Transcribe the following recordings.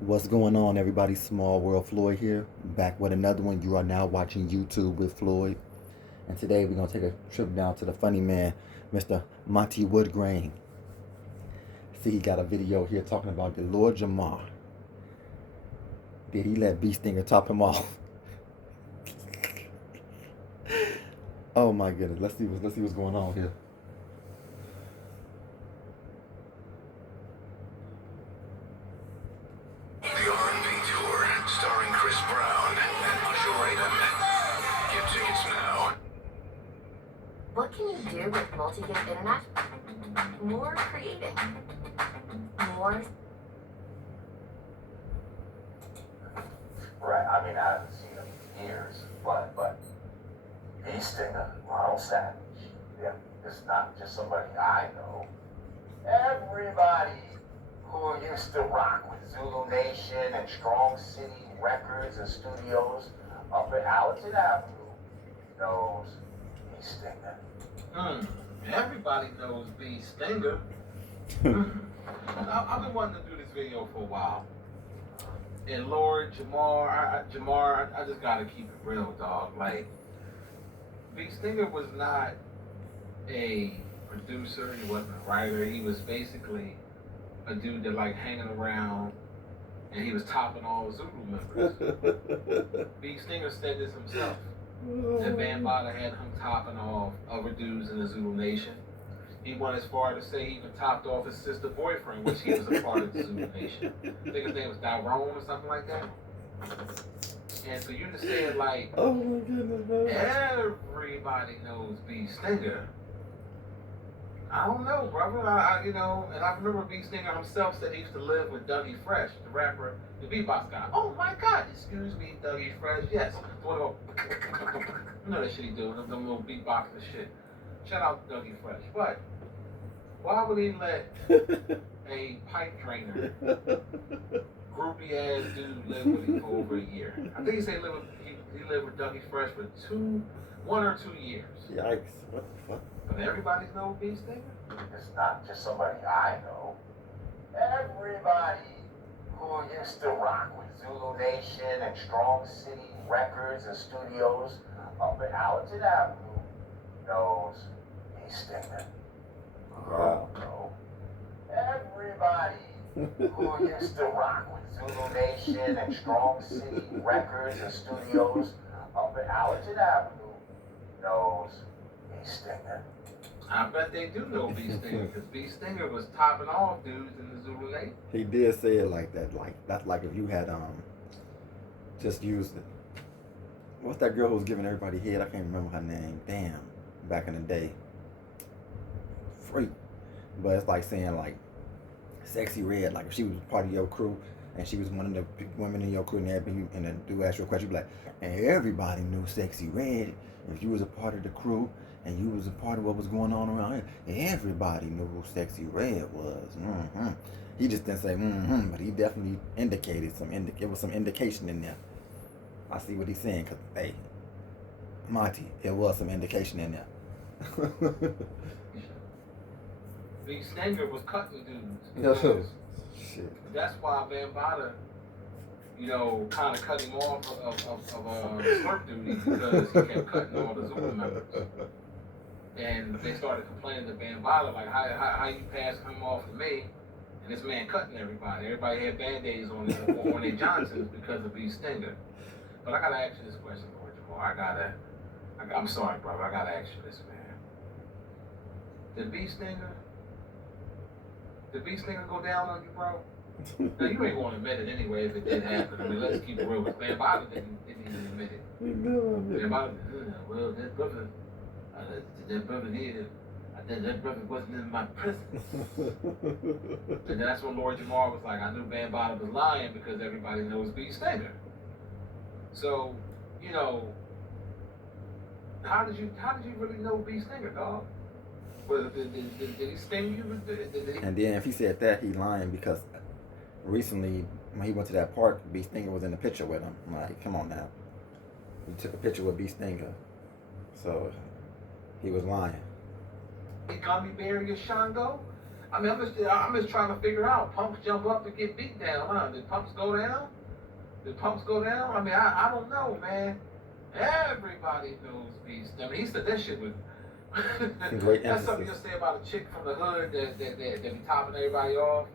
What's going on, everybody? Small World Floyd here, back with another one. You are now watching YouTube with Floyd, and today we're gonna take a trip down to the funny man, Mr. Monty Woodgrain. See, he got a video here talking about the Lord Jamar. Did he let Bee Stinger top him off? Oh my goodness! Let's see what's going on here. The R&B Tour, starring Chris Brown and Usher Raymond. Get tickets now. What can you do with multi-gig internet? More creating. More. Right. I mean, I haven't seen him in years, but he's Stinger, Ronald Savage. Yeah, it's not just somebody I know. Everybody who used to rock with Zulu Nation and Strong City Records and studios up at Allerton Avenue knows he's Stinger. Everybody knows B Stinger. I've been wanting to do this video for a while. And Lord Jamar, I just gotta keep it real, dog. Like, B Stinger was not a producer, he wasn't a writer, he was basically a dude that liked hanging around, and he was topping all the Zulu members. B Stinger said this himself. That Bambaataa had him topping off other dudes in the Zulu Nation. He went as far to say he even topped off his sister boyfriend, which he was a part of the Zulu Nation. I think his name was Tyrone or something like that. And so you just said, like, Oh my goodness, man. everybody knows B Stinger. I don't know, brother. And I remember B Stinger himself said he used to live with Dougie Fresh, the rapper, the beatbox guy. Oh my God, excuse me, Dougie Fresh. Yes, the one you know that shit he do, them little beatbox and shit. Shout out to Dougie Fresh. But why would he let a pipe drainer, groupie ass dude live with him for over a year? I think he said he lived with Dougie Fresh for 1 or 2 years. Yikes! What the fuck? But everybody's know B Stinger. It's not just somebody I know. Everybody who used to rock with Zulu Nation and Strong City Records and studios up at Allerton Avenue knows he's Stinger. Wow. No. Everybody who used to rock with Zulu Nation and Strong City Records and studios up at Allerton Avenue knows he's Stinger. I bet they do know B Stinger because B Stinger was topping off dudes in the Zulu Nation. He did say it like that. Like that's like if you had just used it. What's that girl who was giving everybody head? I can't remember her name. Damn, back in the day. Freak. But it's like saying like Sexy Red. Like if she was part of your crew and she was one of the women in your crew and everybody and then do ask you a question, you'd be like, and everybody knew Sexy Red. If you was a part of the crew and you was a part of what was going on around here, everybody knew who Sexy Red was. He just didn't say but he definitely indicated it was some indication in there. I see what he's saying, because, hey, Monty, it was some indication in there. B Stinger was cutting dudes. No. Shit. That's why Bambaataa, kind of cut him off of slurp duty because he kept cutting all the Zulu members. And they started complaining to Bambaataa, like, how you pass him off to me, and this man cutting everybody. Everybody had Band-Aids on their Johnsons because of B Stinger. But I gotta ask you this question, Lord Jamal. I'm sorry, brother. I gotta ask you this, man. Did B Stinger go down on you, bro? Now, you ain't gonna admit it anyway if it did happen. I mean, let's keep it real. But Bambaataa didn't even admit it. Well, that brother that brother wasn't in my presence. And that's when Lord Jamar was like, I knew Bambaataa was lying because everybody knows B Stinger. So, how did you really know B Stinger, dog? Did he sting you? Did he? And then if he said that, he lying because recently when he went to that park, B Stinger was in the picture with him. I'm like, come on now. He took a picture with B Stinger. So he was lying. He gummy bear your Shango? I mean, I'm just trying to figure out. Punks jump up and get beat down, huh? Did Punks go down? Did Punks go down? I mean, I don't know, man. Everybody knows Beast. I mean, he said that shit was. Great That's emphasis. something you'll say about a chick from the hood that be topping everybody off.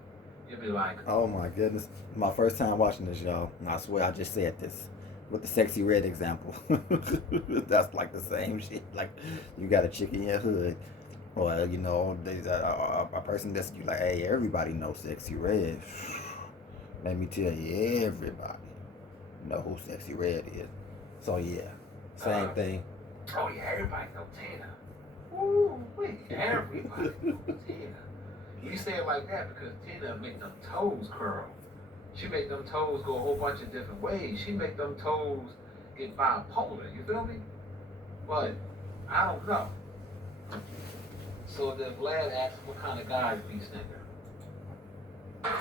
You'll be like, Oh my goodness. My first time watching this, y'all. And I swear I just said this. With the sexy red example. That's like the same shit. Like, you got a chick in your hood. Well, you know, there's a person that's you like, hey, everybody knows sexy red. Let me tell you, everybody know who sexy red is. So yeah, same thing. oh yeah, everybody know Tina. Ooh, wait, everybody know Tina. You say it like that because Tina make them toes curl. She make them toes go a whole bunch of different ways. She make them toes get bipolar. You feel me? But I don't know. So then Vlad asked what kind of guy is Beast Nigger?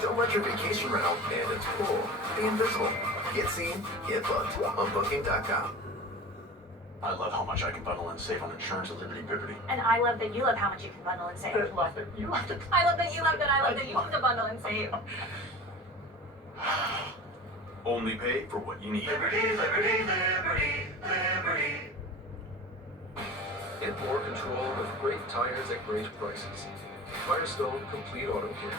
Don't let your vacation rental and its pool be invisible. Get seen, get booked on Booking.com. I love how much I can bundle and save on insurance at Liberty Bibbity. And I love that you love how much you can bundle and save. I love it. You love it. I love that you love that I love that you love to bundle and save. Only pay for what you need. Liberty, liberty, liberty, liberty. Get more control with great tires at great prices. Firestone Complete Auto Care.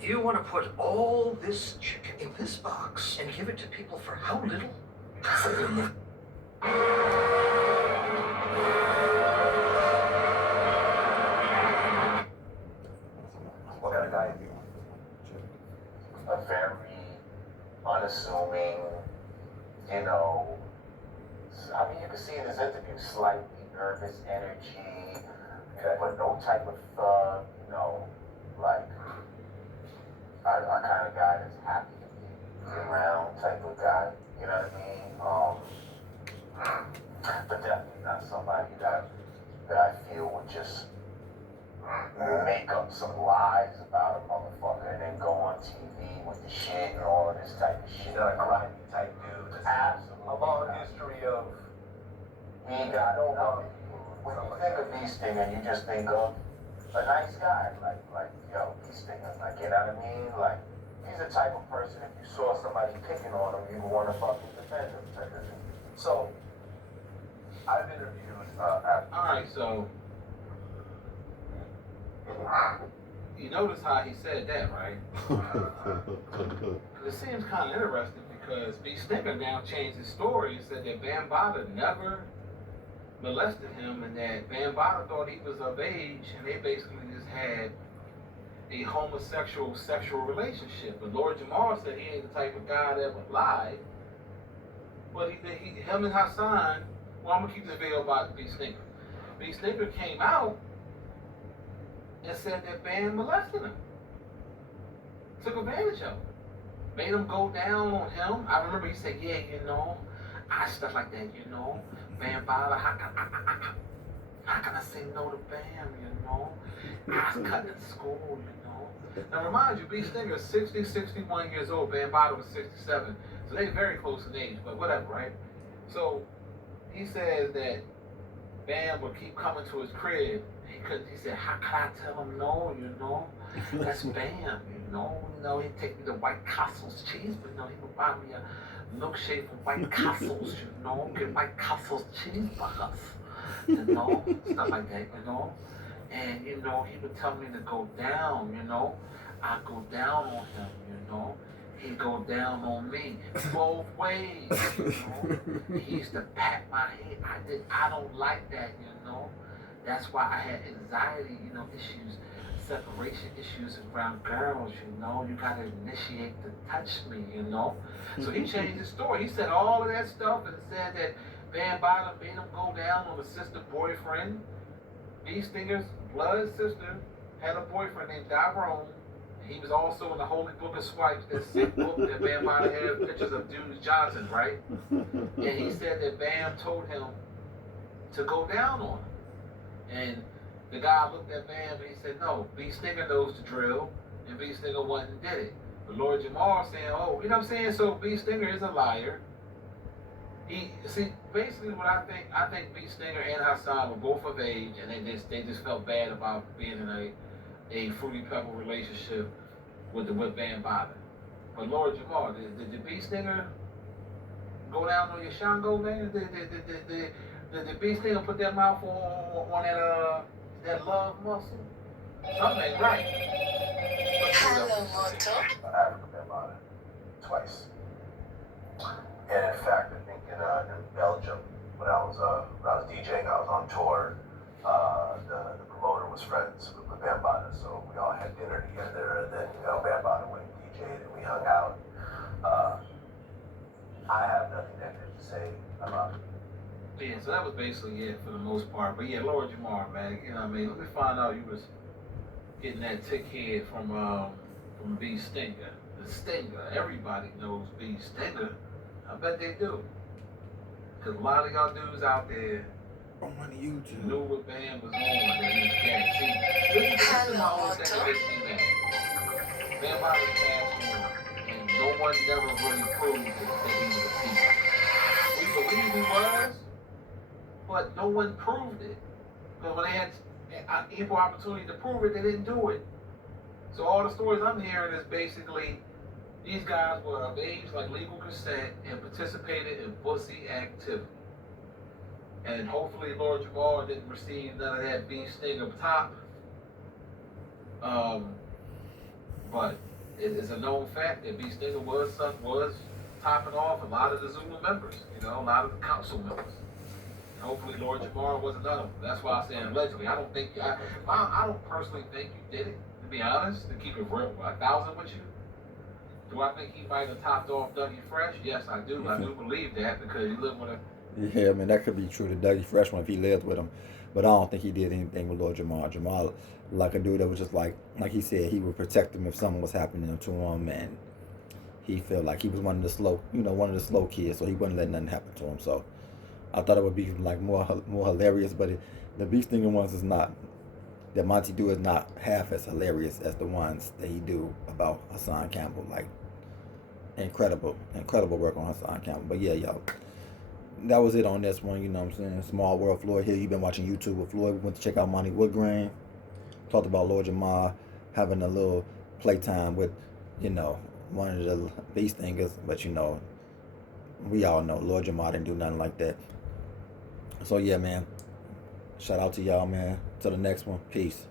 You want to put all this chicken in this box and give it to people for how little? What kind of guy is he? A very unassuming, you know, I mean, you can see in his interview, slightly nervous energy, but no type of thug, you know, like, our kind of guy that's happy to be around type of guy, you know what I mean? But definitely not somebody that I feel would just make up some lies about a motherfucker and then go on TV with the shit and all of this type of shit. Not a grimy type dude. Absolutely. A long history of. He ain't got no. When you think of Bee Stinger, you just think of a nice guy, like yo, Bee Stinger, like, you know what I mean? Like, he's the type of person, if you saw somebody picking on him, you would want to fucking defend him. So, I've interviewed. All right, so you notice how he said that, right? It seems kind of interesting because B. Stinger now changed his story and said that Bambaataa never molested him and that Bambaataa thought he was of age and they basically just had a homosexual sexual relationship. But Lord Jamar said he ain't the type of guy that would lie. But him and Hassan, well, I'm going to keep this video about B. Stinger. B. Stinger came out and said that Bam molested him. Took advantage of him. Made him go down on him. I remember he said, yeah, you know, stuff like that, you know. Bambaataa, how can I say no to Bam, you know? I was cutting in school, you know. Now remind you, B. Stinger is 60, 61 years old. Bambaataa was 67. So they're very close in age, but whatever, right? So he says that Bam would keep coming to his crib. He said, how can I tell him no, you know? That's Bam, you know. He'd take me to White Castle's cheese, but you know, he would buy me a milkshake from White Castle's, you know, get White Castle's cheeseburgers, you know, stuff like that, you know. And, you know, he would tell me to go down, you know. I'd go down on him, you know. He'd go down on me, both ways, you know. He used to pat my head. I don't like that, you know. That's why I had anxiety, you know, issues, separation issues around girls, you know. You gotta initiate to touch me, you know. So he changed his story. He said all of that stuff and said that Bambaataa made him go down on a sister boyfriend. B. Stinger's blood sister had a boyfriend named Tyrone. He was also in the Holy Book of Swipes, that sick book that Bambaataa had pictures of Dudes Johnson, right? And he said that Bam told him to go down on him. And the guy looked at Bam and he said, no, B. Stinger knows the drill, and B. Stinger went and did it. But Lord Jamar saying, oh, you know what I'm saying? So B. Stinger is a liar. Basically what I think B. Stinger and Hassan were both of age, and they just felt bad about being in a Fruity Pebble relationship with the Whip Bambaataa. But Lord Jamar, did the bee stinger go down on your Shango, man? Did the bee stinger put their mouth on that love muscle? Something ain't right. Hello, Monty. Africa about it twice. And in fact, I think in Belgium, when I was DJing, I was on tour. The promoter was friends with Bambaataa, so we all had dinner together. And then Bambaataa went and DJ'd, and we hung out. I have nothing negative to say about it. Yeah, so that was basically it for the most part. But yeah, Lord Jamar, man, you know what I mean? Let me find out you was getting that tick head from B Stinger. The Stinger. Everybody knows B Stinger. I bet they do. Because a lot of y'all dudes out there On YouTube. knew what band was on that he was carrying. See, this is my own thing that makes me mad. Bambaataa passed on, and no one never really proved that he was a thief. We believe he was, but no one proved it. Because when they had ample opportunity to prove it, they didn't do it. So all the stories I'm hearing is basically these guys were of age, like legal consent, and participated in pussy activity. And hopefully Lord Jamar didn't receive none of that bee stinger top. But it is a known fact that bee stinger was topping off a lot of the Zulu members, a lot of the council members. And hopefully Lord Jamar wasn't none of them. That's why I say allegedly. I don't personally think you did it, to be honest, to keep it real, 1,000 with you. Do I think he might have topped off Dougie Fresh? Yes, I do. I do believe that because he lived with a... Yeah, I mean, that could be true. The Dougie Fresh one, if he lived with him. But I don't think he did anything with Lord Jamar. Jamar, like a dude that was just like he said, he would protect him if something was happening to him. And he felt like he was one of the slow kids. So he wouldn't let nothing happen to him. So I thought it would be like more hilarious. But the Beast Stinger ones is not, that Monty do is not half as hilarious as the ones that he do about Hassan Campbell. Like, incredible work on Hassan Campbell. But yeah, y'all, that was it on this one. You know what I'm saying? Small World Floyd here. You've been watching YouTube with Floyd. We went to check out Monty Woodgrain. Talked about Lord Jamar having a little playtime with, one of the Beast Stingers. But we all know Lord Jamar didn't do nothing like that. So yeah, man. Shout out to y'all, man. Till the next one. Peace.